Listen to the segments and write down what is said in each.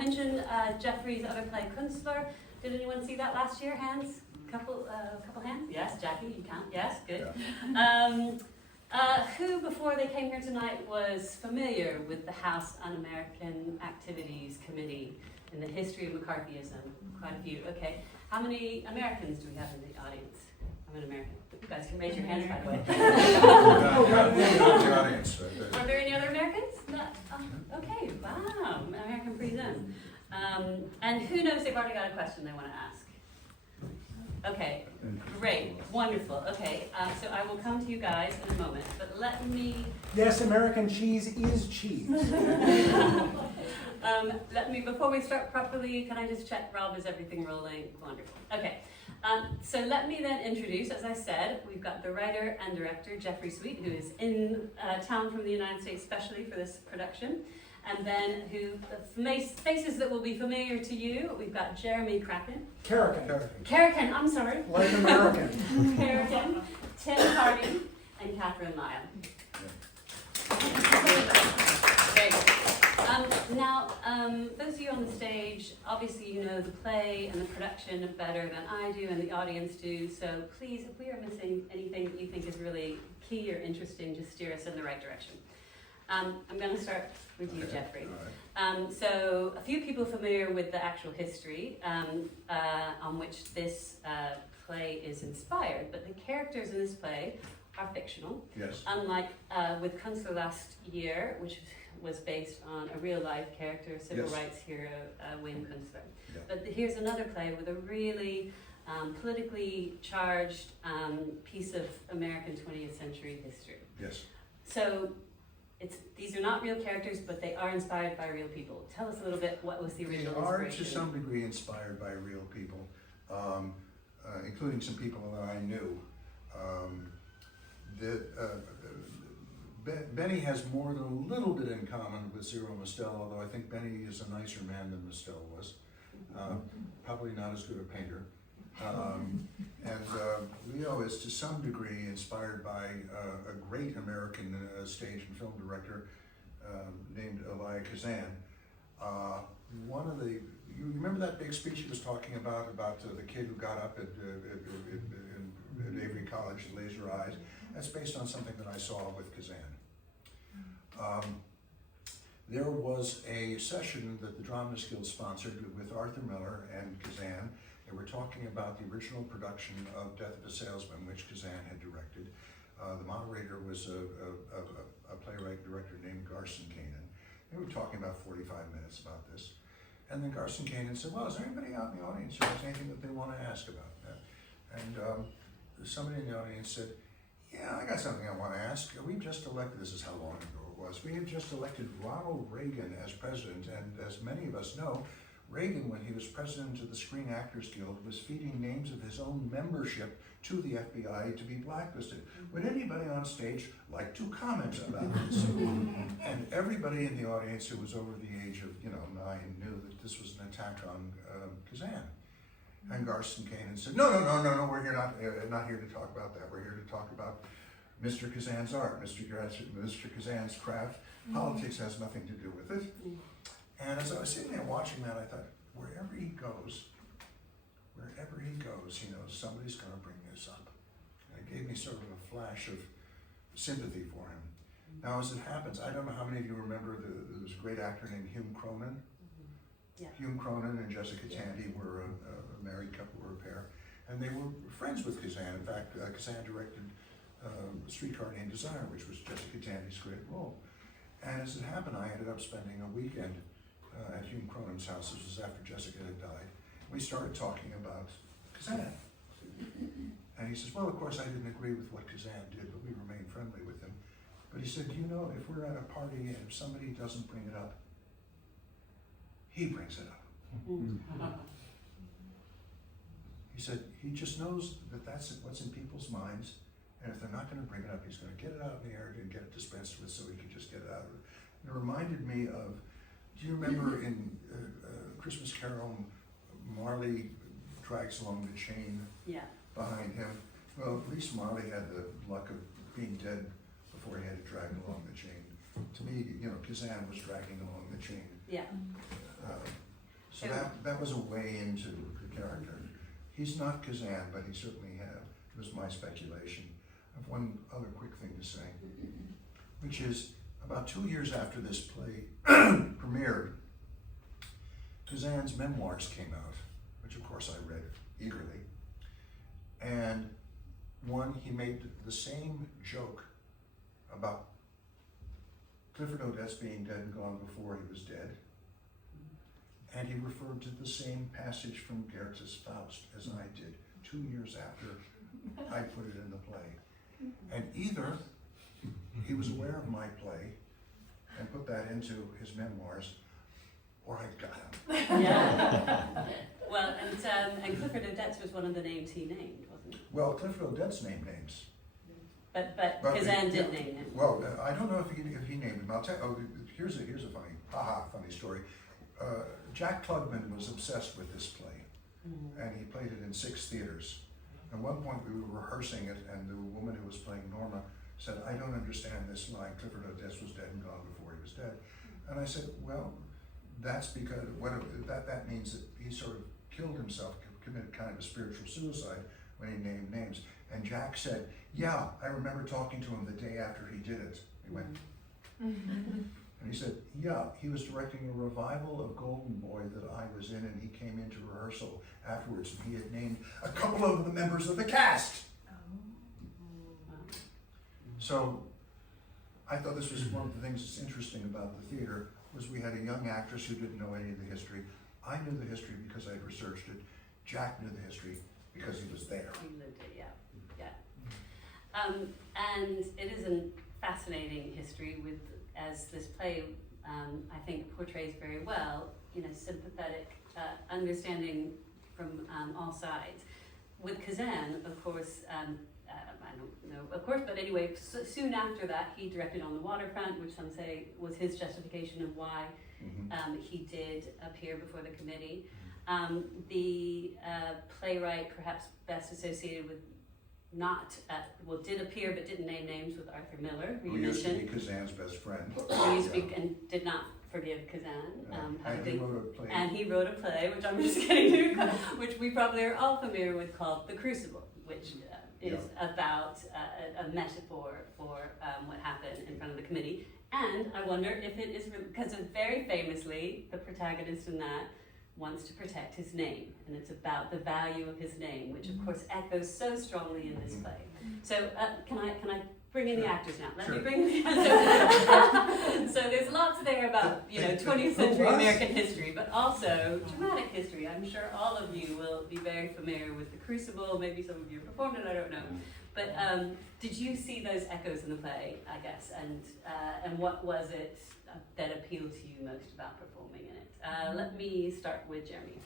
mentioned Jeffrey's other play, Kunstler. Did anyone see that last year? Hands? Couple hands? Yes, Jackie, you count. Yes, good. Yeah. Who, before they came here tonight, was familiar with the House Un-American Activities Committee in the history of McCarthyism? Quite a few. Okay. How many Americans do we have in the audience? I'm an American. You guys can raise your hands, by the way. Are there any other Americans? No. Okay. Wow. American present. And who knows they've already got a question they want to ask? Okay, great, wonderful. Okay, so I will come to you guys in a moment, but let me... Yes, American cheese is cheese. Before we start properly, can I just check, Rob, is everything rolling? Wonderful. Okay, so let me then introduce, as I said, we've got the writer and director, Jeffrey Sweet, who is in town from the United States specially for this production. And then faces that will be familiar to you, we've got Jeremy Kareken, I'm sorry. Like American. Kareken, Terri Paddock, and Katherine Lyle. Very good. Now, those of you on the stage, obviously you know the play and the production better than I do and the audience do, so please, if we are missing anything that you think is really key or interesting, just steer us in the right direction. I'm going to start with you, Jeffrey. Right. So a few people familiar with the actual history on which this play is inspired, but the characters in this play are fictional. Yes. Unlike with Kunstler last year, which was based on a real-life character, civil rights hero, Wayne Kunstler. Yeah. But here's another play with a really politically charged piece of American 20th century history. Yes. So these are not real characters, but they are inspired by real people. Tell us a little bit, what was the original inspiration? They are to some degree inspired by real people, including some people that I knew. Benny has more than a little bit in common with Zero Mostel, although I think Benny is a nicer man than Mostel was. Probably not as good a painter. And Leo is to some degree inspired by a great American stage and film director named Elia Kazan. You remember that big speech he was talking about the kid who got up at Avery College and laser eyes? That's based on something that I saw with Kazan. There was a session that the Dramatist Guild sponsored with Arthur Miller and Kazan. They were talking about the original production of Death of a Salesman, which Kazan had directed. The moderator was a playwright-director named Garson Kanan. They were talking about 45 minutes about this. And then Garson Kanan said, well, is there anybody out in the audience who has anything that they want to ask about that? And somebody in the audience said, yeah, I got something I want to ask. We've just elected, this is how long ago it was, we have just elected Ronald Reagan as president, and as many of us know, Reagan, when he was president of the Screen Actors Guild, was feeding names of his own membership to the FBI to be blacklisted. Would anybody on stage like to comment about this? And everybody in the audience who was over the age of 9 knew that this was an attack on Kazan. And Garson Kanan said, no, we're here not here to talk about that. We're here to talk about Mr. Kazan's art, Mr. Kazan's craft. Politics has nothing to do with it. And as I was sitting there watching that, I thought, wherever he goes, somebody's going to bring this up. And it gave me sort of a flash of sympathy for him. Now, as it happens, I don't know how many of you remember there was a great actor named Hume Cronin. Yeah. Hume Cronin and Jessica Tandy were a married couple, were a pair, and they were friends with Kazan. In fact, Kazan directed Streetcar Named Desire, which was Jessica Tandy's great role. And as it happened, I ended up spending a weekend at Hume Cronin's house. This was after Jessica had died. We started talking about Kazan. And he says, well, of course, I didn't agree with what Kazan did, but we remained friendly with him. But he said, if we're at a party and if somebody doesn't bring it up, he brings it up. He said, he just knows that that's what's in people's minds, and if they're not going to bring it up, he's going to get it out in the air and get it dispensed with so he can just get it out of it. It reminded me of, do you remember in Christmas Carol, Marley drags along the chain behind him? Well, at least Marley had the luck of being dead before he had to drag along the chain. To me, Kazan was dragging along the chain. Yeah. So that was a way into the character. He's not Kazan, but he certainly was my speculation. I have one other quick thing to say, which is about 2 years after this play premiered, Kazan's memoirs came out, which of course I read eagerly. And one, he made the same joke about Clifford Odets being dead and gone before he was dead. And he referred to the same passage from Goethe's Faust as I did 2 years after I put it in the play. And either he was aware of my play and put that into his memoirs, or I got him. Yeah. Well, and Clifford Odets was one of the names he named, wasn't it? Well, Clifford Odets named names. But Kazan did name him. Well, I don't know if he named him. I'll tell you. Oh, here's a funny story. Jack Klugman was obsessed with this play, and he played it in 6 theaters. At one point, we were rehearsing it, and the woman who was playing Norma said, "I don't understand this line. Clifford Odets was dead and gone before he was dead." And I said, "Well, that's because that means that he sort of killed himself, committed kind of a spiritual suicide when he named names." And Jack said, "Yeah, I remember talking to him the day after he did it." He went, and he said, "Yeah, he was directing a revival of Golden Boy that I was in, and he came into rehearsal afterwards, and he had named a couple of the members of the cast." So I thought this was one of the things that's interesting about the theater, was we had a young actress who didn't know any of the history. I knew the history because I'd researched it. Jack knew the history because he was there. He lived it, yeah. And it is a fascinating history with, as this play, I think, portrays very well, sympathetic understanding from all sides. With Kazan, of course, I don't know, of course, but anyway, soon after that, he directed On the Waterfront, which some say was his justification of why he did appear before the committee. The playwright, perhaps best associated with did appear but didn't name names, with Arthur Miller, who used to be Kazan's best friend. Who used to be, and did not forgive Kazan. And he wrote a play. He wrote a play, which I'm just getting to, which we probably are all familiar with, called The Crucible, which is about a metaphor for what happened in front of the committee. And I wonder if it is, because very famously, the protagonist in that wants to protect his name, and it's about the value of his name, which of course echoes so strongly in this play. So can I bring in the actors now? Let me bring in the So there's lots there about 20th century American history, but also dramatic history. I'm sure all of you will be very familiar with The Crucible. Maybe some of you performed it, I don't know. But did you see those echoes in the play, I guess, and what was it that appealed to you most about performing in it? Let me start with Jeremy.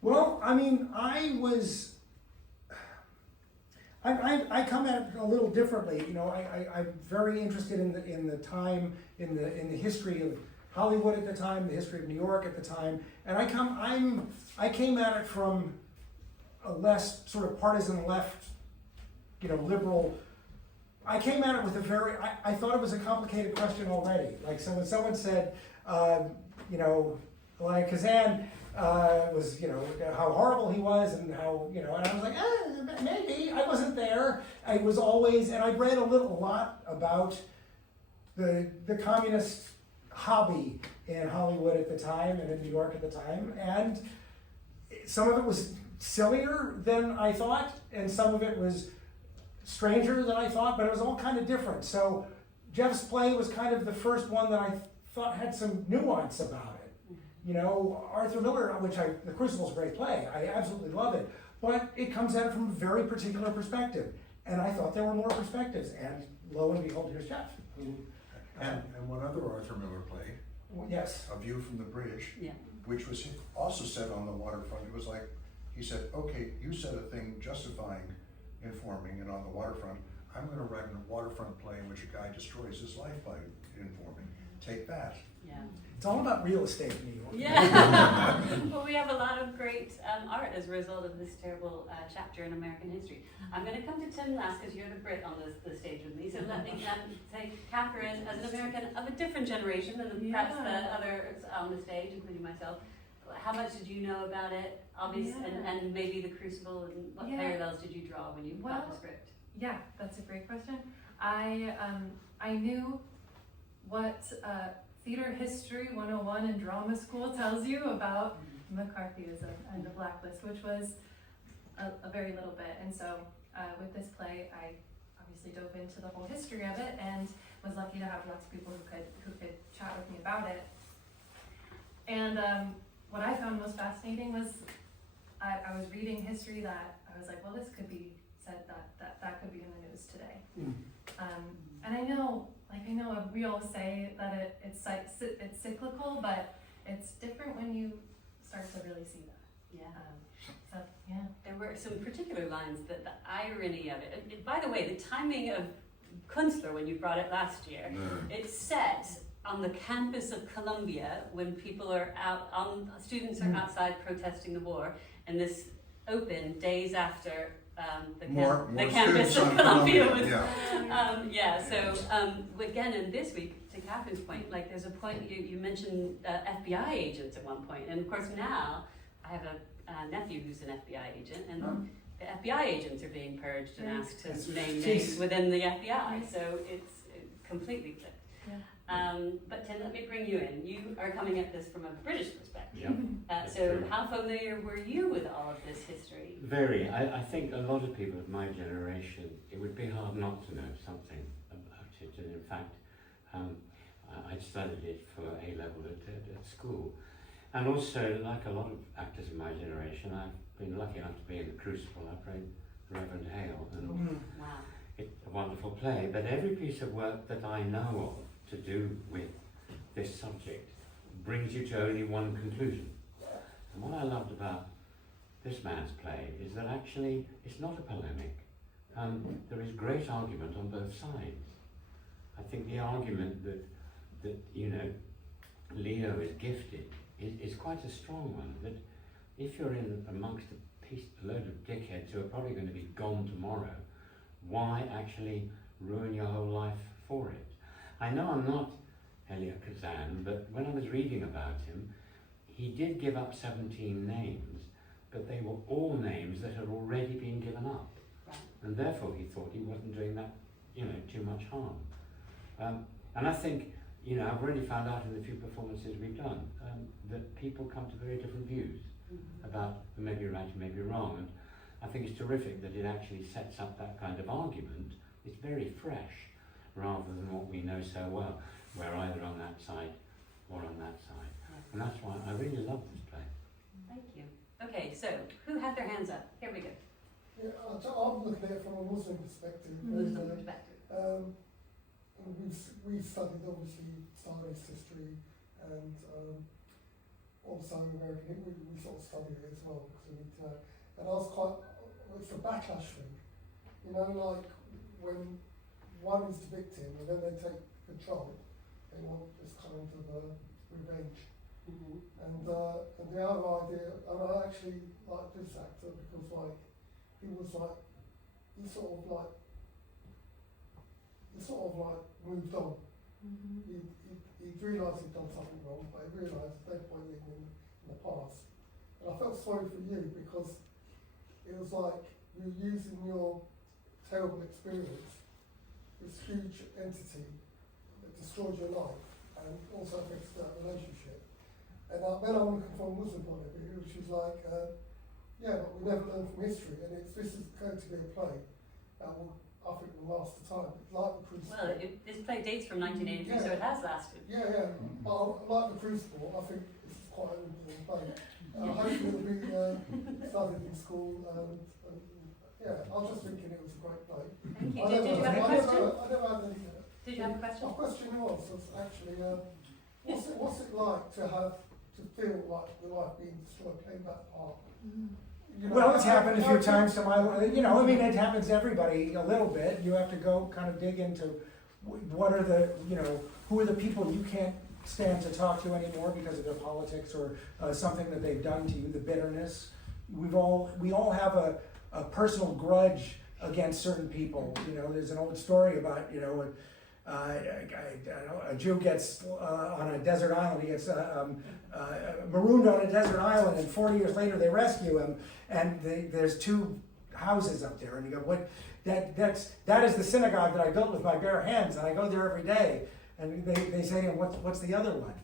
Well, I mean, I come at it a little differently. I'm very interested in the time, in the history of Hollywood at the time, the history of New York at the time, and I came at it from a less sort of partisan left, liberal. I came at it with I thought it was a complicated question already. Like, so when someone said, like Kazan was, how horrible he was, and how, and I was like, maybe. I wasn't there. I was always, and I read a lot about the communist hobby in Hollywood at the time and in New York at the time, and some of it was sillier than I thought, and some of it was stranger than I thought, but it was all kind of different. So Jeff's play was kind of the first one that I thought had some nuance about it. Arthur Miller, The Crucible's a great play. I absolutely love it. But it comes at it from a very particular perspective. And I thought there were more perspectives. And lo and behold, here's Jeff. And one other Arthur Miller play, yes, A View from the Bridge, which was also set on the waterfront. It was like, he said, okay, you said a thing justifying informing, and on the waterfront, I'm going to write a waterfront play in which a guy destroys his life by informing. Take that. Yeah. It's all about real estate in New York. Yeah. Well, we have a lot of great art as a result of this terrible chapter in American history. I'm going to come to Tim last because you're the Brit on the stage with me. So let me say, Catherine, as an American of a different generation than perhaps the others on the stage, including myself, how much did you know about it? Obviously, and maybe the Crucible, and what parallels did you draw when you got the script? Yeah, that's a great question. I knew what Theater History 101 in drama school tells you about McCarthyism and the Blacklist, which was a very little bit. And so with this play, I obviously dove into the whole history of it and was lucky to have lots of people who could chat with me about it. And what I found most fascinating was I was reading history that I was like, well, this could be said that could be in the news today. And I know we all say that it's cyclical, but it's different when you start to really see that. Yeah. There were some particular lines that the irony of it. By the way, the timing of Kunstler when you brought it last year, it's set on the campus of Columbia when people are students are outside protesting the war, and this opened days after the campus of Columbia was. Again, in this week, to Catherine's point, like there's a point you mentioned FBI agents at one point, and of course now I have a nephew who's an FBI agent, and the FBI agents are being purged and asked to name names within the FBI, so it's completely flipped. But Tim, let me bring you in. You are coming at this from a British perspective. So how familiar were you with all of this history? Very. I think a lot of people of my generation, it would be hard not to know something about it. And in fact, I studied it for A-level at school. And also, like a lot of actors in my generation, I've been lucky enough to be in the Crucible. I played Reverend Hale, and it's a wonderful play. But every piece of work that I know of to do with this subject brings you to only one conclusion. And what I loved about this man's play is that actually it's not a polemic. There is great argument on both sides. I think the argument that Leo is gifted is quite a strong one, that if you're in amongst a load of dickheads who are probably going to be gone tomorrow, why actually ruin your whole life for it? I know I'm not Elia Kazan, but when I was reading about him, he did give up 17 names, but they were all names that had already been given up. And therefore he thought he wasn't doing that, too much harm. And I think, I've already found out in the few performances we've done that people come to very different views about who may be right and may be wrong. And I think it's terrific that it actually sets up that kind of argument. It's very fresh, rather than what we know so well. We're either on that side or on that side. And that's why I really love this play. Thank you. Okay, so who had their hands up? Here we go. Yeah, I'm looking at it from a Muslim perspective. We've studied obviously Zionist history and also American history. We sort of studied it as well because we need to know. And I was it's a backlash thing. Like when one is the victim and then they take control, they want this kind of revenge. And the other idea, and I actually like this actor because he sort of moved on. He realised he'd done something wrong, but he realised there's no point living in the past. And I felt sorry for you because it was like you're using your terrible experience, this huge entity that destroyed your life and also affects that relationship. And then I'm looking for a Muslim point of view, which is like, but we never learn from history, and this is going to be a play that will, I think, will last the time. Like the Crucible. Well, this play dates from 1983, so it has lasted. But like the Crucible, I think this is quite an important play. Hopefully it'll be studied in school. I was just thinking it was a great play. Thank you. Did you have a question? I never had any. Did you have a question? My question was actually, what's it like to feel like your life being destroyed, playing that part? Well, it's happened a few times to it happens to everybody a little bit. You have to go kind of dig into what are the, who are the people you can't stand to talk to anymore because of their politics or something that they've done to you, the bitterness. We all have a personal grudge against certain people. There's an old story about, a Jew gets on a desert island, he gets marooned on a desert island, and 40 years later they rescue him, and there's 2 houses up there, and you go, what? That is the synagogue that I built with my bare hands, and I go there every day. And they say to him, what's the other one?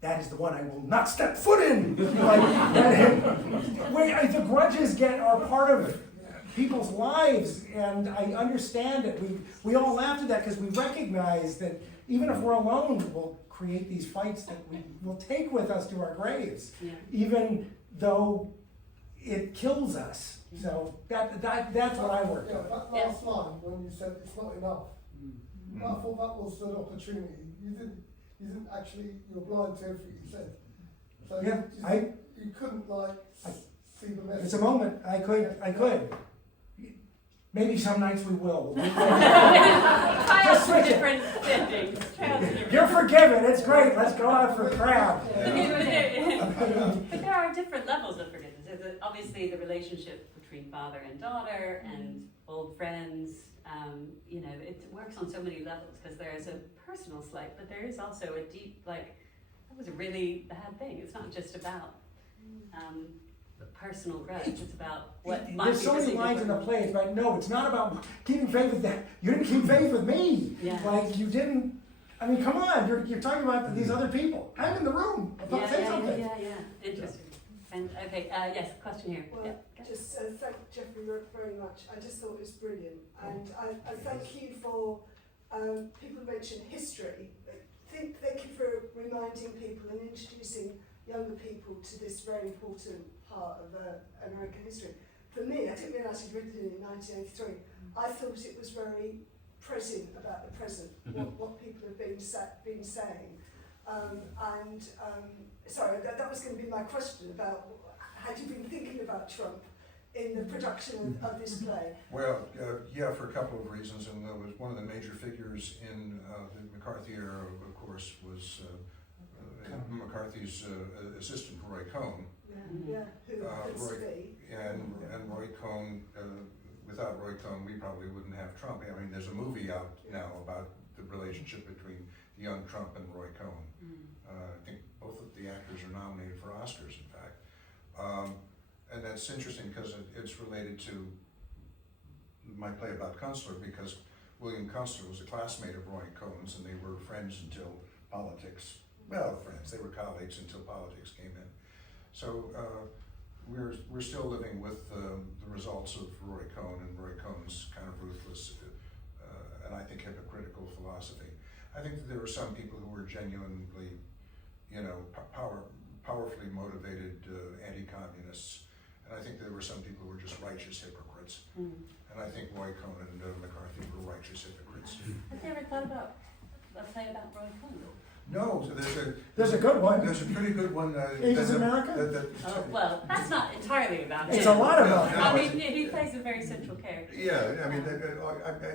That is the one I will not step foot in. The grudges are part of people's lives, and I understand it. We all laughed at that because we recognize that even if we're alone, we'll create these fights that we will take with us to our graves, even though it kills us. So that's what I worked on. That last line when you said it's not enough. I thought that was an opportunity. You didn't actually, you were blind to everything you said. So you couldn't see the message. It's a moment. I could. Maybe some nights we will. Trials for different things. You're forgiven. It's great. Let's go out for a crab. But there are different levels of forgiveness. There's obviously the relationship between father and daughter and old friends. It works on so many levels because there is a personal slight, but there is also a deep, that was a really bad thing. It's not just about the personal grudge. It's about what might There's be so many really lines in the different. play. It's like, no, it's not about keeping faith with that. You didn't keep faith with me. Yeah. You didn't. I mean, come on. You're talking about these other people. I'm in the room. Say something. Yeah. Interesting. And okay, yes, question here. Well, just thank Jeffrey very much. I just thought it was brilliant, and I thank you for people who mention history. Thank you for reminding people and introducing younger people to this very important part of American history. For me, I didn't realise you'd written it in 1983. I thought it was very present about the present, what people have been saying. Sorry, that was going to be my question about, had you been thinking about Trump in the production of this play? Well, for a couple of reasons, and was one of the major figures in the McCarthy era, of course, was McCarthy's assistant, Roy Cohn. Who could be. And Roy Cohn, without Roy Cohn, we probably wouldn't have Trump. I mean, there's a movie out now about the relationship between young Trump and Roy Cohn. I think both of the actors are nominated for Oscars, in fact. And that's interesting because it's related to my play about Kunstler, because William Kunstler was a classmate of Roy Cohn's, and they were friends until politics, they were colleagues until politics came in. So we're still living with the results of Roy Cohn and Roy Cohn's kind of ruthless and I think hypocritical philosophy. I think that there were some people who were genuinely, powerfully motivated anti-communists, and I think there were some people who were just righteous hypocrites. And I think Roy Cohn and McCarthy were righteous hypocrites. Have you ever thought about a play about Roy Cohn? No, there's a good one. There's a pretty good one. Ages America? Well, that's not entirely about him. It's a lot about him. I mean, he plays a very central character. Yeah, I mean,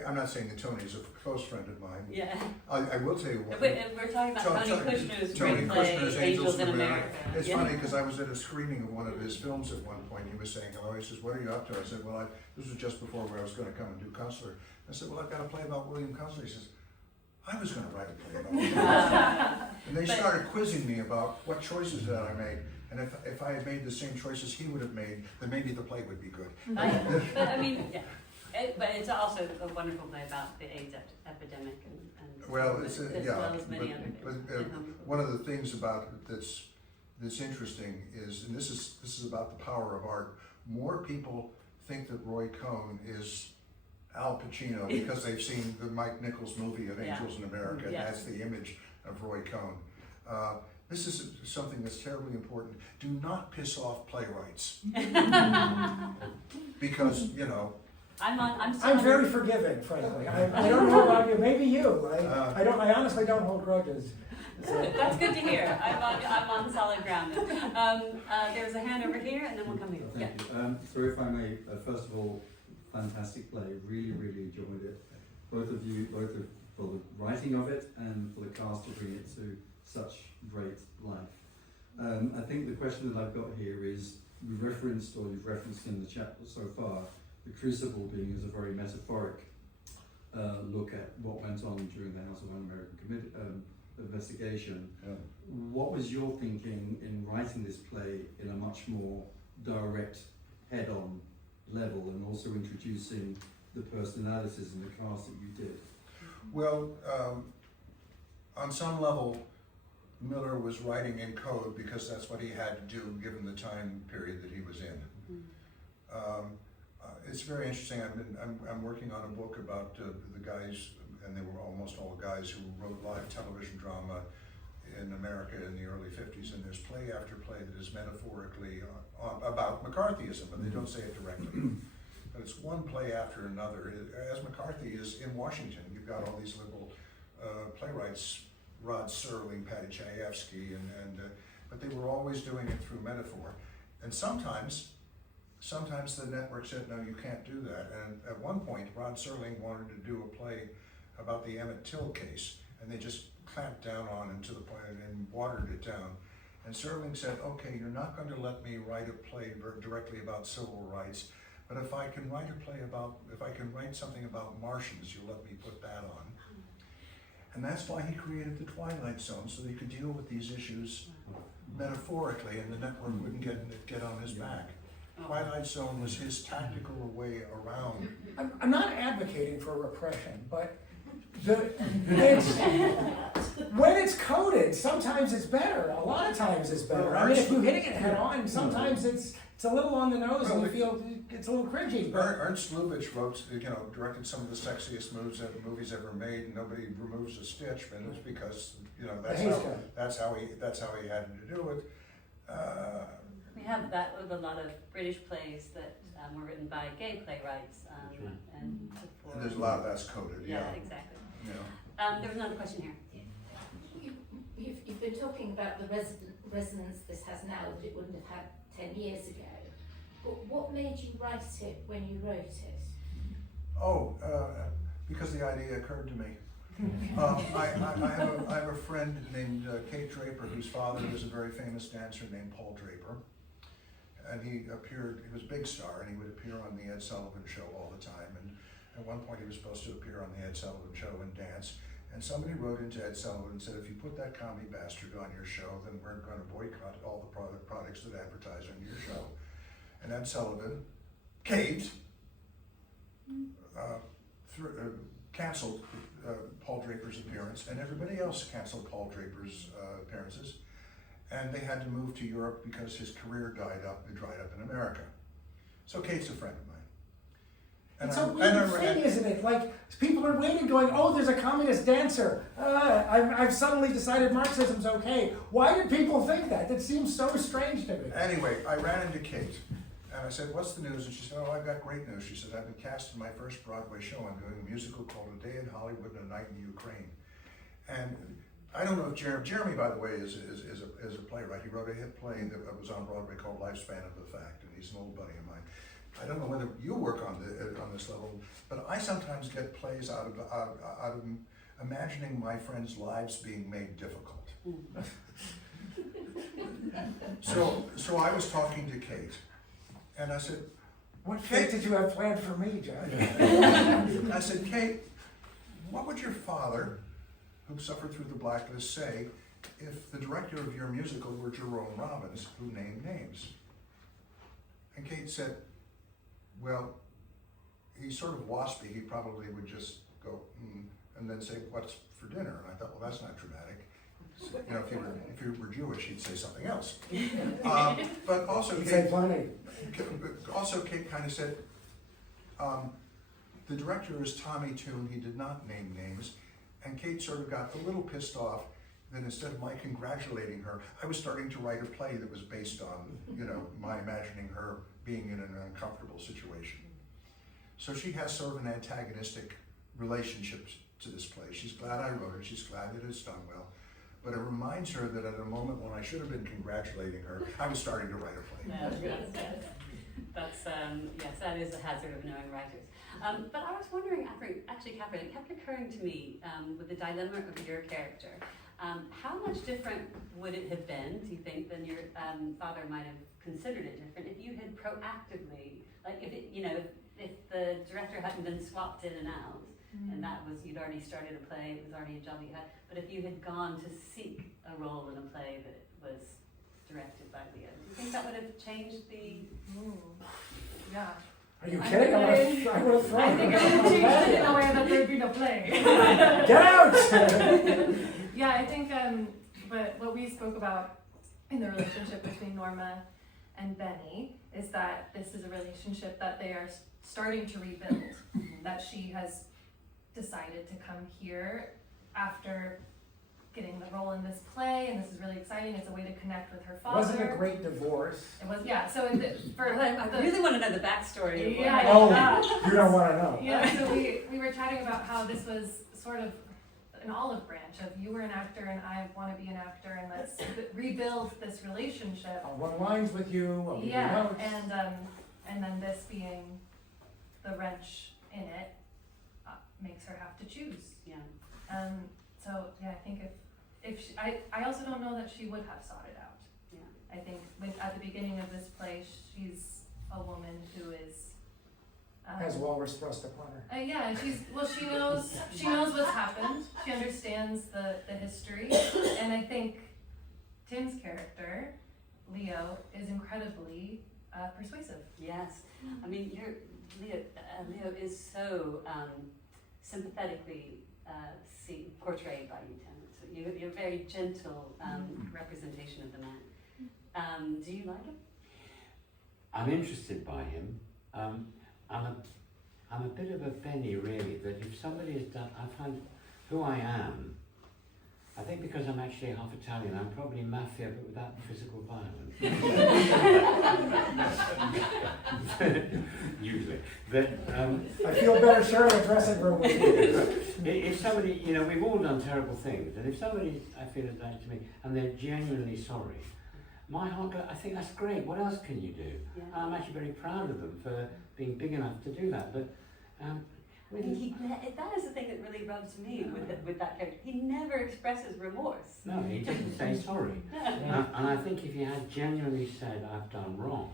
I'm not saying that Tony's a close friend of mine. Yeah. I will tell you what. We're talking about Tony Kushner's great play, Angels in America. It's funny because I was at a screening of one of his films at one point. He was saying hello. He says, "What are you up to?" I said, "Well, this was just before where I was going to come and do Kunstler." I said, "Well, I've got a play about William Kunstler." He says, "I was going to write a play about William Kunstler." And they started quizzing me about what choices that I made. And if I had made the same choices he would have made, then maybe the play would be good. But I mean, yeah. But it's also a wonderful play about the AIDS epidemic and well, it's as well as many other things. One of the things about it that's interesting is, and this is about the power of art. More people think that Roy Cohn is Al Pacino because they've seen the Mike Nichols movie of Angels in America, and that's the image of Roy Cohn. This is something that's terribly important. Do not piss off playwrights. Because, I'm very forgiving, frankly. I don't know about you. Maybe you. I honestly don't hold grudges. Good. That's good to hear. I'm on solid ground. There's a hand over here, and then we'll come here. Thank you. So if I may, first of all, fantastic play. Really, really enjoyed it. Both for the writing of it and for the cast to bring it to such great life. I think the question that I've got here is, you've referenced in the chat so far, the crucible being as a very metaphoric look at what went on during the House of Un-American investigation. Yeah. What was your thinking in writing this play in a much more direct, head-on level, and also introducing the personalities and the cast that you did? Well, on some level, Miller was writing in code because that's what he had to do given the time period that he was in. It's very interesting. I'm working on a book about the guys, and they were almost all guys who wrote live television drama in America in the early 50s, and there's play after play that is metaphorically about McCarthyism, but they don't say it directly. But it's one play after another. As McCarthy is in Washington, you've got all these liberal playwrights, Rod Serling, Patty Chayefsky, but they were always doing it through metaphor. And sometimes the network said, no, you can't do that. And at one point, Rod Serling wanted to do a play about the Emmett Till case, and they just clamped down on it to the point and watered it down. And Serling said, okay, you're not going to let me write a play directly about civil rights, but if I can write something about Martians, you'll let me put that on. And that's why he created the Twilight Zone, so that he could deal with these issues metaphorically, and the network wouldn't get on his back. Twilight Zone was his tactical way around. I'm not advocating for repression, but when it's coded, sometimes it's better. A lot of times it's better. I mean, if you're hitting it head on, sometimes it's a little on the nose and you feel it's a little cringy. But Ernst Lubitsch directed some of the sexiest movies ever made, and nobody removes a stitch, and it's because that's how he had to do it. We have that with a lot of British plays that were written by gay playwrights, and there's a lot of that's coded. Yeah, exactly. Yeah. There was another question here. You've been talking about the resonance this has now that it wouldn't have had 10 years ago. But what made you write it when you wrote it? Oh, because the idea occurred to me. I have a friend named Kate Draper, whose father was a very famous dancer named Paul Draper. And he was a big star, and he would appear on the Ed Sullivan Show all the time. And at one point he was supposed to appear on the Ed Sullivan Show and dance. And somebody wrote into Ed Sullivan and said, if you put that commie bastard on your show, then we're going to boycott all the products that advertise on your show. And Ed Sullivan, Kate, canceled Paul Draper's appearance, and everybody else canceled Paul Draper's appearances. And they had to move to Europe because his career dried up in America. So Kate's a friend of mine. It's a weird thing, isn't it? Like, people are waiting going, oh, there's a communist dancer. I've suddenly decided Marxism's okay. Why did people think that? That seems so strange to me. Anyway, I ran into Kate, and I said, what's the news? And she said, oh, I've got great news. She said, I've been cast in my first Broadway show. I'm doing a musical called A Day in Hollywood and a Night in Ukraine. And I don't know if Jeremy, by the way, is a playwright. He wrote a hit play that was on Broadway called Lifespan of the Fact, and he's an old buddy of mine. I don't know whether you work on this level, but I sometimes get plays out of imagining my friends' lives being made difficult. So I was talking to Kate, and I said, What fate did you have planned for me, John? I said, Kate, what would your father, who suffered through the blacklist, say if the director of your musical were Jerome Robbins, who named names? And Kate said, well, he's sort of waspy. He probably would just go, and then say, what's for dinner? And I thought, well, that's not dramatic. You know, if he were Jewish, he'd say something else. But also, Kate kind of said, the director is Tommy Toon. He did not name names. And Kate sort of got a little pissed off that instead of my congratulating her, I was starting to write a play that was based on, my imagining her being in an uncomfortable situation. So she has sort of an antagonistic relationship to this play. She's glad I wrote it. She's glad that it's done well. But it reminds her that at a moment when I should have been congratulating her, I was starting to write a play. That's yes, that is a hazard of knowing writers. But I was wondering, actually, Katherine, it kept occurring to me with the dilemma of your character. How much different would it have been, do you think, than your father might have considered it different if you had proactively, like if the director hadn't been swapped in and out, and that was, you'd already started a play, it was already a job you had. But if you had gone to seek a role in a play that was directed by Leo, do you think that would have changed the... Ooh. Yeah. Are you kidding? I would have thrown I think it. I would change it in a way that there'd be no play. Get out! Yeah, I think but what we spoke about in the relationship between Norma and Benny is that this is a relationship that they are starting to rebuild, that she has decided to come here after getting the role in this play, and this is really exciting. It's a way to connect with her father. Wasn't a great divorce. It was, yeah. So for I really want to know the backstory. Of Yeah, Oh, yeah. you don't want to know. Yeah, so we were chatting about how this was sort of an olive branch of you were an actor and I want to be an actor, and let's rebuild this relationship. I'll run lines with you. I'll give you Yeah, notes. and then this being the wrench in it makes her have to choose. Yeah. So yeah, I think if she, I also don't know that she would have sought it out. Yeah. I think at the beginning of this play, she's a woman who is Has walrus thrust upon her. yeah, and she knows what's happened. She understands the history, and I think Tim's character, Leo, is incredibly persuasive. Yes. I mean, Leo is so sympathetically portrayed by you, Tim. So you're a very gentle representation of the man. Do you like him? I'm interested by him. I'm a bit of a Benny, really, that if somebody has done, I find who I am, I think because I'm actually half Italian, I'm probably mafia, but without physical violence. Usually. That, I feel better sharing a dressing room with you. if somebody, we've all done terrible things, and if somebody, I feel, has done it to me, and they're genuinely sorry, my heart goes, I think that's great, what else can you do? Yeah. I'm actually very proud of them for being big enough to do that, but I mean, that is the thing that really rubs me with that character. He never expresses remorse. no, he didn't say sorry. And I think if he had genuinely said, I've done wrong,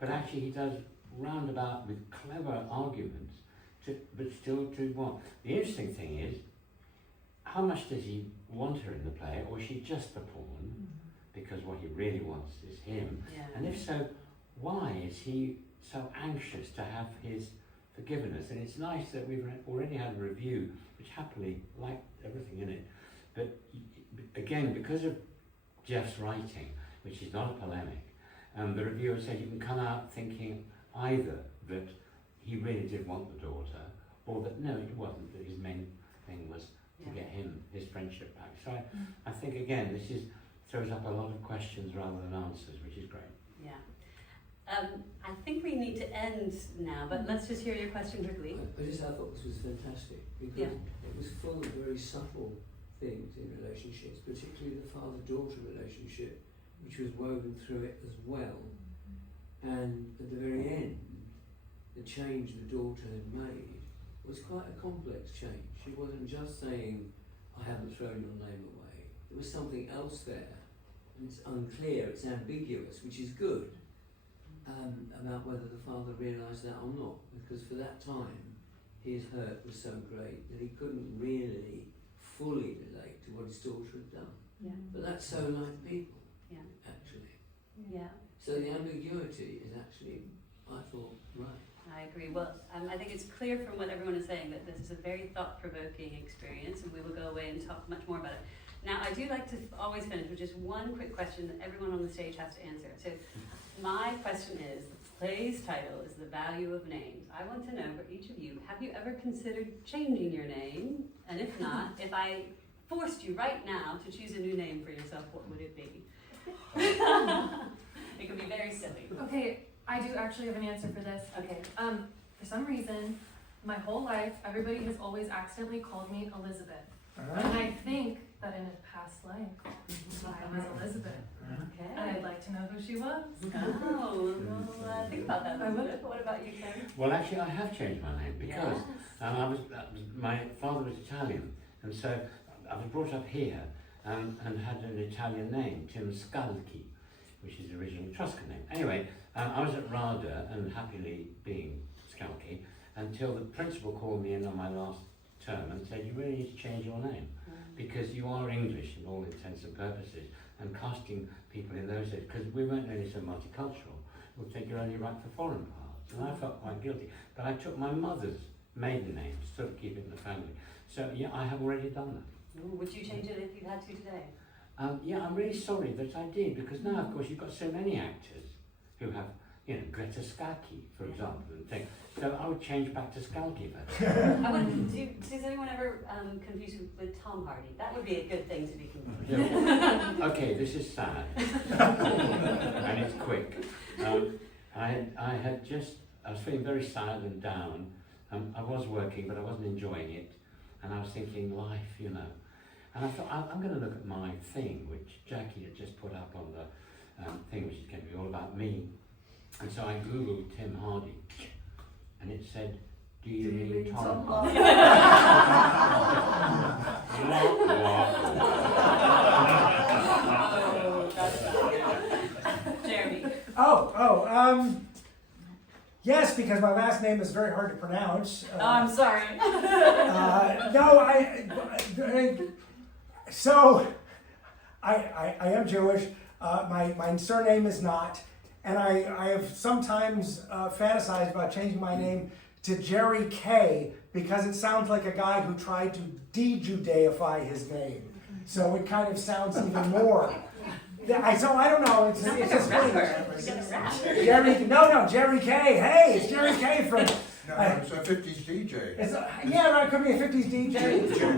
but actually he does roundabout with clever arguments, but still to what? The interesting thing is, how much does he want her in the play, or is she just the pawn? Because what he really wants is him. Yeah. And if so, why is he so anxious to have his forgiveness? And it's nice that we've already had a review which happily liked everything in it. But again, because of Jeff's writing, which is not a polemic, the reviewer said you can come out thinking either that he really did want the daughter, or that no, it wasn't, that his main thing was to get him his friendship back. So I think again, this throws up a lot of questions rather than answers, which is great. Yeah. I think we need to end now, but let's just hear your question quickly. I thought this was fantastic because it was full of very subtle things in relationships, particularly the father-daughter relationship, which was woven through it as well. And at the very end, the change the daughter had made was quite a complex change. She wasn't just saying, I haven't thrown your name away. There was something else there. And it's unclear, it's ambiguous, which is good, about whether the father realised that or not. Because for that time, his hurt was so great that he couldn't really fully relate to what his daughter had done. Yeah. But that's so like people, actually. Yeah. So the ambiguity is actually, I thought, right. I agree. Well, I think it's clear from what everyone is saying that this is a very thought-provoking experience, and we will go away and talk much more about it. Now, I do like to always finish with just one quick question that everyone on the stage has to answer. So, my question is, the play's title is The Value of Names. I want to know for each of you, have you ever considered changing your name? And if not, if I forced you right now to choose a new name for yourself, what would it be? It could be very silly. Okay, I do actually have an answer for this. Okay. For some reason, my whole life, everybody has always accidentally called me Elizabeth. And I think that in a past life, I was Elizabeth. Okay. And I'd like to know who she was. Oh, well, think about that. What about you, Ken? Well, actually, I have changed my name because my father was Italian, and so I was brought up here and had an Italian name, Tim Scalchi, which is the original Etruscan name. Anyway, I was at RADA and happily being Scalchi, until the principal called me in on my last term and said, you really need to change your name because you are English in all intents and purposes, and casting people in those days, because we weren't really so multicultural, would think you're only right for foreign parts, and I felt quite guilty. But I took my mother's maiden name to sort of keep it in the family. So yeah, I have already done that. Ooh, would you change it if you had to today? Yeah, I'm really sorry that I did, because now, of course, you've got so many actors who have, you know, Greta Scacchi, for example, and things. So I would change back to Scalchi. I would. Does anyone ever confuse you with Tom Hardy? That would be a good thing to be confused. Yeah. Okay, this is sad, and it's quick. I was feeling very sad and down. I was working, but I wasn't enjoying it, and I was thinking, life, you know. And I thought, I'm going to look at my thing, which Jackie had just put up on the thing, which is going to be all about me. And so I googled Tim Hardy, and it said, do you mean Tom Hardy? Oh, that's not good. Jeremy. Yes, because my last name is very hard to pronounce. Oh, I'm sorry. So, I am Jewish. My surname is not, and I have sometimes fantasized about changing my name to Jerry K, because it sounds like a guy who tried to de-Judaify his name. So it kind of sounds even more. So I don't know. It's just funny. Jerry K. Hey, it's Jerry K from. No, it's a 50s DJ. Right, it could be a 50s DJ.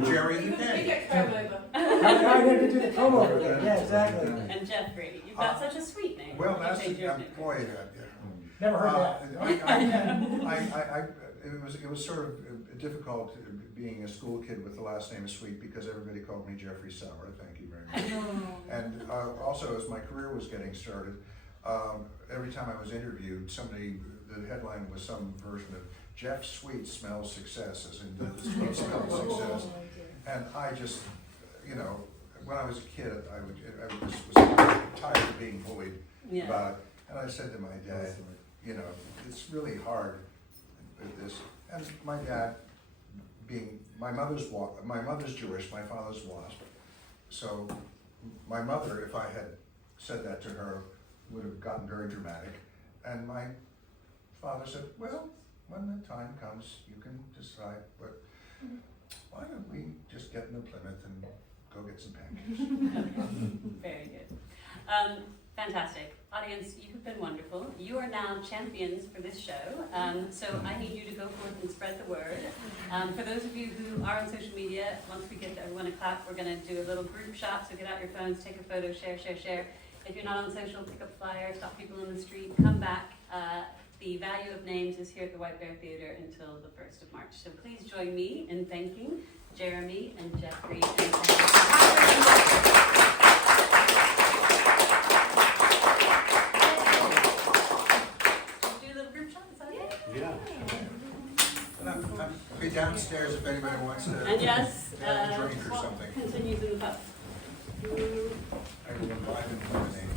Jerry the You Day. get comb over. I never did the comb over again. Yeah, exactly. And Jeffrey. You've got such a sweet name. Well, You that's changed your name. boy. Never heard that. It was sort of difficult being a school kid with the last name Sweet, because everybody called me Jeffrey Sauer. Thank you very much. And also, as my career was getting started, every time I was interviewed, the headline was some version of Jeff Sweet smells success, as in the sweet smell of success. And I just, you know, when I was a kid, I was tired of being bullied about it. And I said to my dad, you know, it's really hard with this. And my dad, being my mother's Jewish, my father's WASP. So my mother, if I had said that to her, would have gotten very dramatic. And my father said, well, when the time comes, you can decide, but why don't we just get in the Plymouth and go get some pancakes? Very good. Fantastic. Audience, you have been wonderful. You are now champions for this show. So I need you to go forth and spread the word. For those of you who are on social media, once we get everyone a clap, we're going to do a little group shot. So get out your phones, take a photo, share. If you're not on social, pick up a flyer, stop people in the street, come back. The Value of Names is here at the White Bear Theatre until the 1st of March. So please join me in thanking Jeremy and Jeffrey. I'll be downstairs if anybody wants to And yes, have a drink or something. continues in the pub. I will invite him to the name.